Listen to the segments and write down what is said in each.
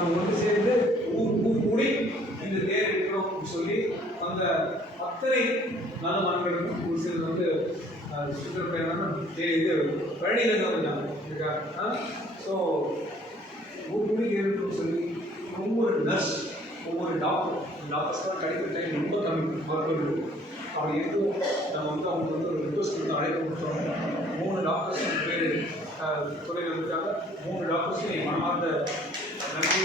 நம்ம ஒன்று சேர்ந்து ஊர் ஊர் கூடி இந்த தேர் இருக்கிறோம் சொல்லி அந்த அத்தனை நல்ல மக்களுக்கும் ஒரு சிலர் வந்து அஹ், சுற்றுப்பயணம் தே- இது பழனியில் தான் வந்தாங்க இருக்காங்க. ஸோ ஊர் கூடி இருக்கணும்னு சொல்லி ஒவ்வொரு நர்ஸ் ஒவ்வொரு டாக்டர் டாக்டர்ஸ்லாம் கிடைக்கிற டைம் ரொம்ப கம்மி. மருத்துவர்கள் அப்படி இருக்கும். நம்ம வந்து அவங்க வந்து ஒரு ரிக்வஸ்ட் கொடுத்து அழைப்பு கொடுத்தோம். மூணு டாக்டர்ஸ் பேர் துறையில் இருக்காங்க மூணு டாக்டர்ஸும் என் மனமார்ந்த நன்றி.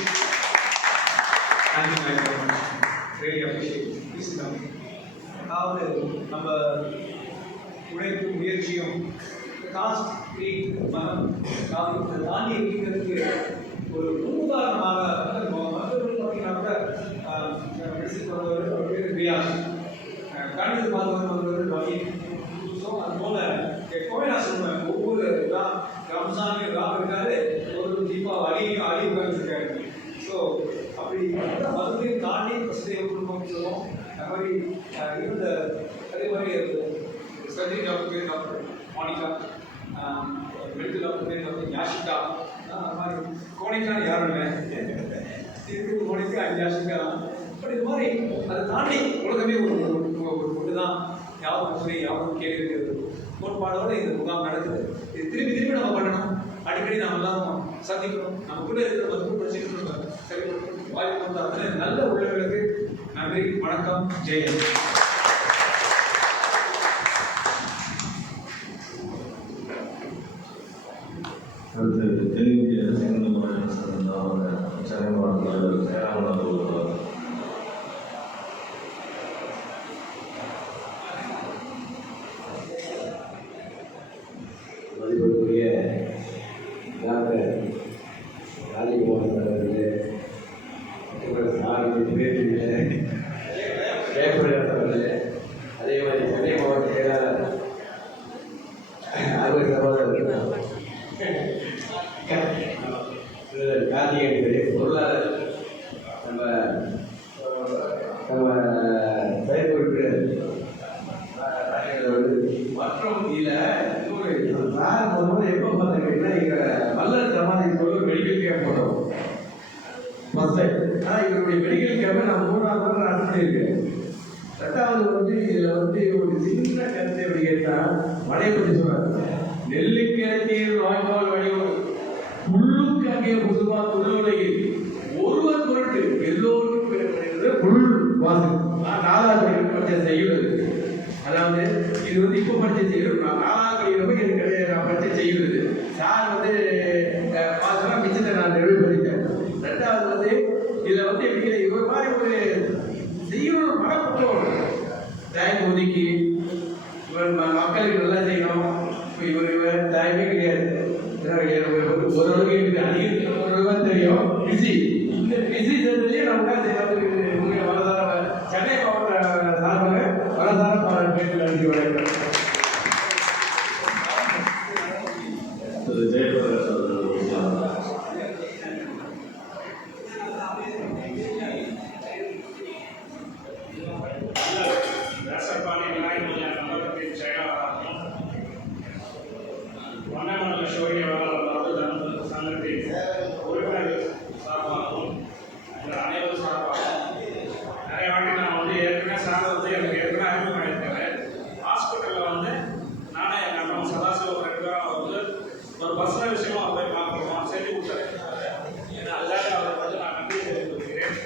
தேங்க்யூ அப்ரிஷியேட் ப்ளீஸ் அதாவது நம்ம உழைப்பு முயற்சியும் காஸ்ட் கிரீட் மனம் அதாவது தாண்டி இருக்கிறதுக்கு ஒரு முன்னுதாரணமாக நம்ம பார்த்தீங்கன்னா கூட மெடிசின் வந்தவர் அவர் பேர் ரியாஸ் கணித பார்த்தவர் வந்தவர் ரவி ஸோ அது போல எப்போவே நான் சொல்லுவேன் ரம்ஜான் ராம் இருக்காரு ஒரு தீபாவளி அலி உட்காந்துருக்காரு ஸோ அப்படி மதத்தையும் தாண்டி வசதியை குடும்பம் சொல்லுவோம். அது மாதிரி இருந்த அதே. மாதிரி சர்ஜரி டாக்டர் பேர் டாக்டர் மானிகா மெடிக்கல் டாக்டர் பேர் டாக்டர் யாஷிகா. அது மாதிரி. கோனிக்கான்னு யாரும் இல்லை. திருக்கு கோனிக்கா யாஷிகா. பட் இது மாதிரி அதை தாண்டி உலகமே ஒரு ஒரு ஒன்று தான் சொல்லி யாரும் கேள்வி இருக்கிறது கோட்பாடோட இந்த முகாம் நடக்குது. இது திருப்பி திருப்பி நம்ம பண்ணணும். அடிக்கடி நம்ம எல்லாரும் சந்திக்கணும் நம்ம கூட இருக்கிற மருத்துவ பிரச்சனைகள் சரி வாய்ப்பு வந்தால் நல்ல உள்ளவர்களுக்கு நன்றி வணக்கம் ஜெயன் அடுத்து தென்னிந்திய சிறந்த முறையில் சிறந்த அவங்க சென்னை மாவட்டத்தில் கார்த்திகேயன் பொருளாதார நம்ம நம்ம செயற்பொறுப்பினர் மற்றும் இதில் இன்னொரு சார் எப்போ பார்த்தீங்கன்னா இங்க வல்லர் சமாதி ஒரு மெடிக்கல் கேம்ப் போட்டோம். ஃபர்ஸ்ட் ஆனால் இவருடைய மெடிக்கல் கேம்ப் நான் மூணாவது முறை நான் பண்ணியிருக்கேன் ரெண்டாவது வந்து இதுல வந்து ஒரு சின்ன கருத்து எப்படி கேட்டா மழையை பற்றி சொல்றாரு. நெல்லுக்கிழக்கு வாய்ப்பால் வடிவம் அங்கே வண்ணமல்ல சோழியவாளர் மருது சங்கத்தை உறுப்பினர்கள் சார்பாகவும் இந்த அனைவரும் சார்பாகவும் நிறைய வாட்டி நான் வந்து ஏற்கனவே சார் வந்து எனக்கு ஏற்கனவே அறிமுகமாயிருக்காரு ஹாஸ்பிட்டலில் வந்து நானே எங்கள் அண்ணன் சதாசிவம் ரெண்டு பேரும் வந்து ஒரு பர்சனல் விஷயமா போய் பார்க்கணும் செஞ்சு கொடுத்தாரு அதுக்காக அவரை வந்து நான் நன்றி தெரிவித்துக்கிறேன்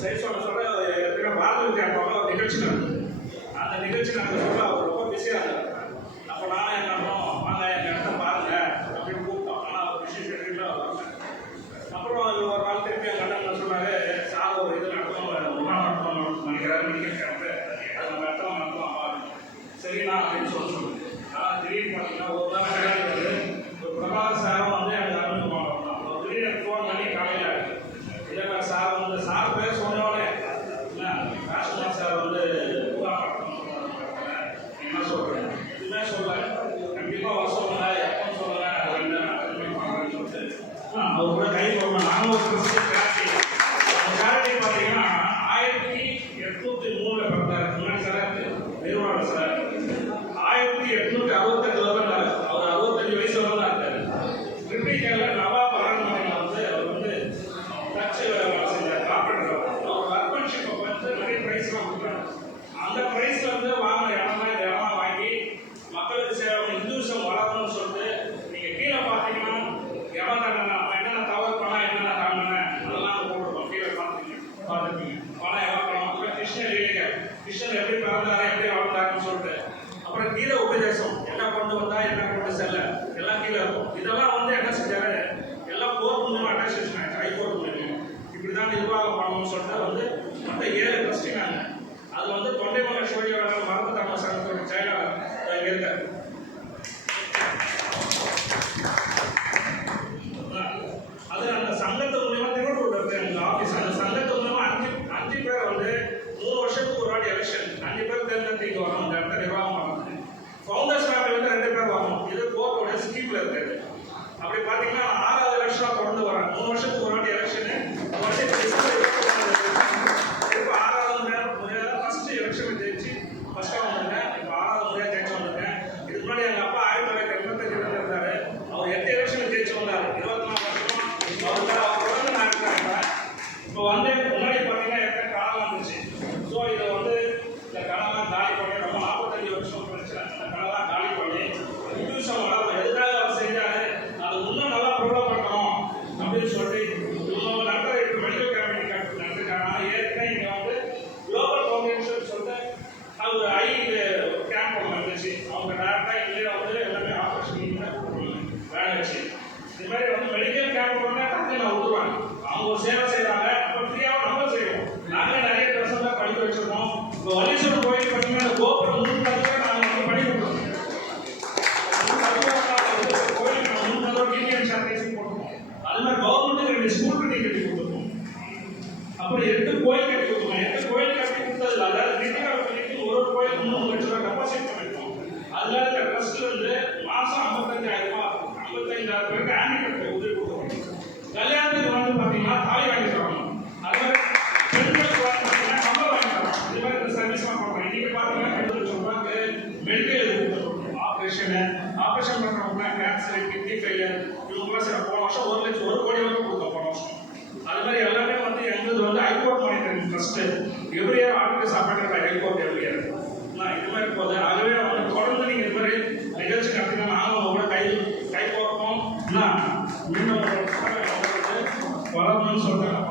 சரி சொல்ல சொல்ல ஏற்கனவே பாரத வித்யாபாவில் ஒரு நிகழ்ச்சி நடந்தது அந்த நிகழ்ச்சி நடந்த சொல்ல அவர் ரொம்ப பிஸியாக இருந்தார் கீழே உபதேசம். என்ன கொண்டு வந்தா என்ன கொண்டு செல்ல? எல்லாம் கீழே இருக்கும். இதெல்லாம் வந்து என்ன செஞ்சாரு எல்லாம் கோர்ட் மூலமா அட்டாசியேஷன் ஆயிடுச்சு ஹைகோர்ட் மூலியமா. இப்படிதான் நிர்வாகம் பண்ணணும்னு சொல்லிட்டு வந்து மொத்த ஏழு ட்ரஸ்டிங்காங்க அது வந்து தொண்டைமலை சூரியவர்கள் மரபு தமிழ் சங்கத்தோட செயலாளர் இருக்கார். Боже மீனவர்கள் வரணும்னு சொல்றாங்க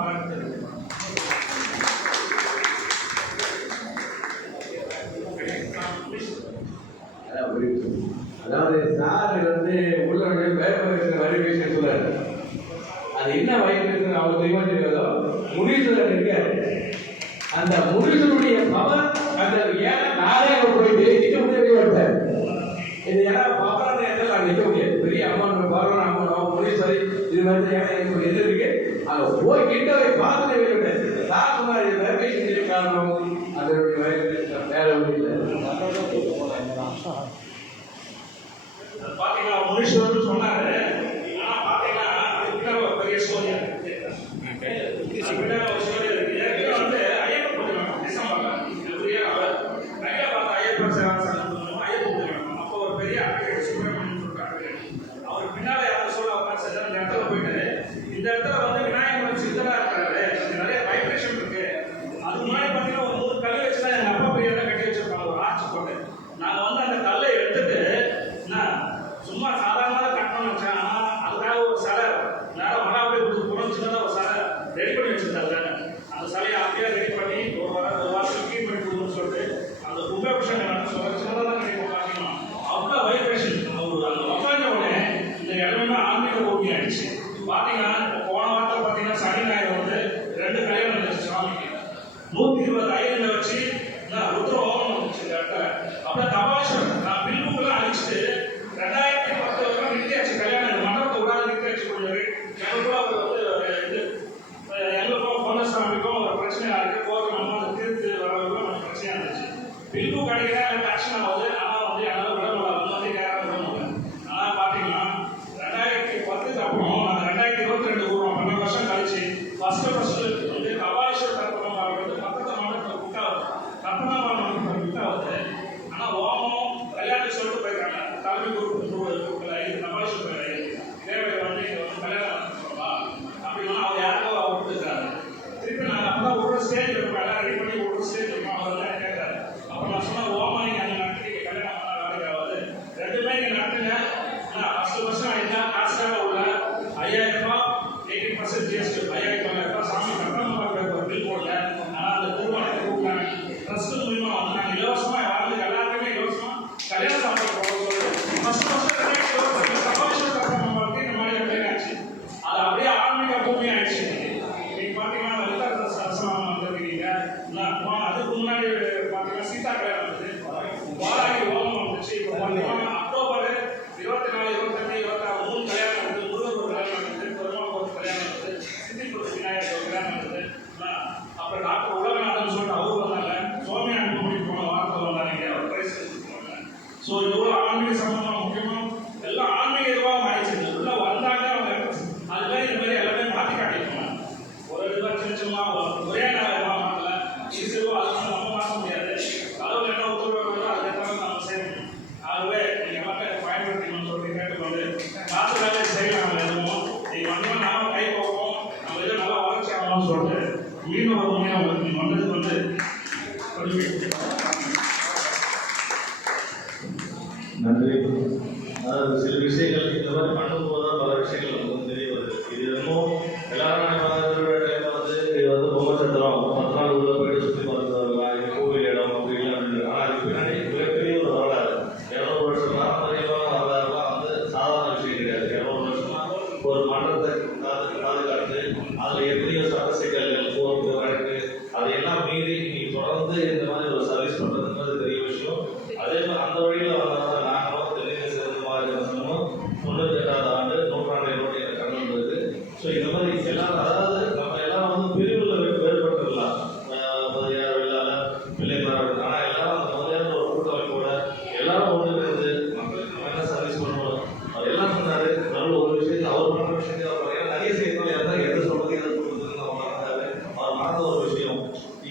ఉపయోగపడండి பின்பு கிடைக்கிற ஆக்ஷன் ஆகுது ஆனால் வந்து யாராவது ஆனால் பார்த்தீங்கன்னா ரெண்டாயிரத்தி பத்துக்கு அப்புறம் நான் ரெண்டாயிரத்தி இருபத்தி ரெண்டு வருஷம் கழிச்சு ஃபர்ஸ்ட் ஃபர்ஸ்ட் வந்து கபாலீஸ்வர் தத்தனம் வந்து பக்கத்து மாநிலத்தில் புக் ஆகுது தத்தன ஆகுது ஆனால் ஓமம் கல்யாணம் சொல்லிட்டு போயிருக்காங்க. தலைமை குரு குழுக்கள் ஐந்து கபாலீஸ்வர் இதே வந்து இங்கே வந்து அப்படின்னா அவர் யாருக்கோ அவர் கொடுத்துருக்காரு. திருப்பி நாங்கள் ஒரு ஸ்டேஜ் இருப்போம் பண்ணலாம்னு சொல்லிட்டு மீனவ உரிமையாக வந்து மன்னதுக்கு வந்து நன்றி. சில விஷயங்கள் இந்த மாதிரி விஷயத்தையும் அவர் நிறைய செய்யணும் எல்லாரும் எது சொல்றது எது சொல்றதுன்னு ஒரு விஷயம்.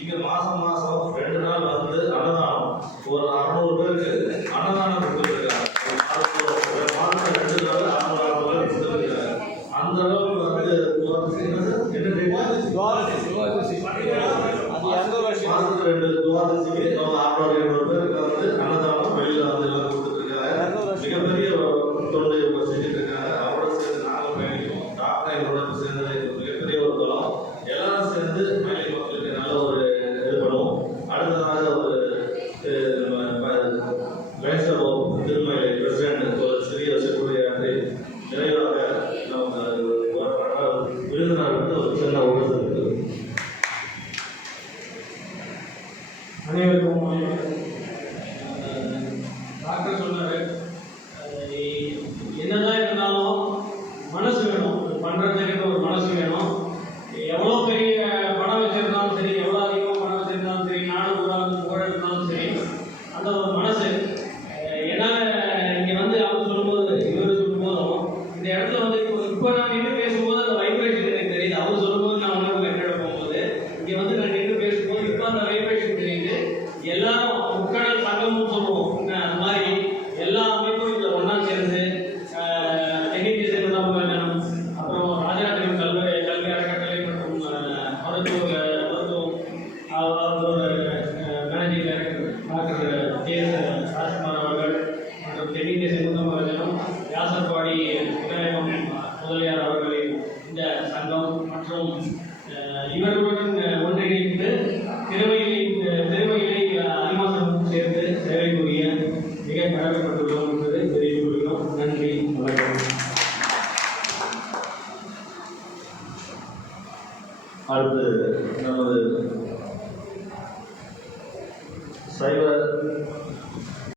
இங்க மாசம் மாசம் ரெண்டு நாள் வந்து அன்னதானம். ஒரு அறநூறு பேருக்கு அன்னதானம் கொடுத்துருக்காங்க. மாதத்துல ரெண்டு நாள் அறுநூறு அறுநூறு பேர் கொடுத்துருக்காங்க. அந்த அளவுக்கு வந்து என்ன துவாரசி அது எந்த வருஷம்? ரெண்டு துவாரசிக்கு 还有一个东西。you.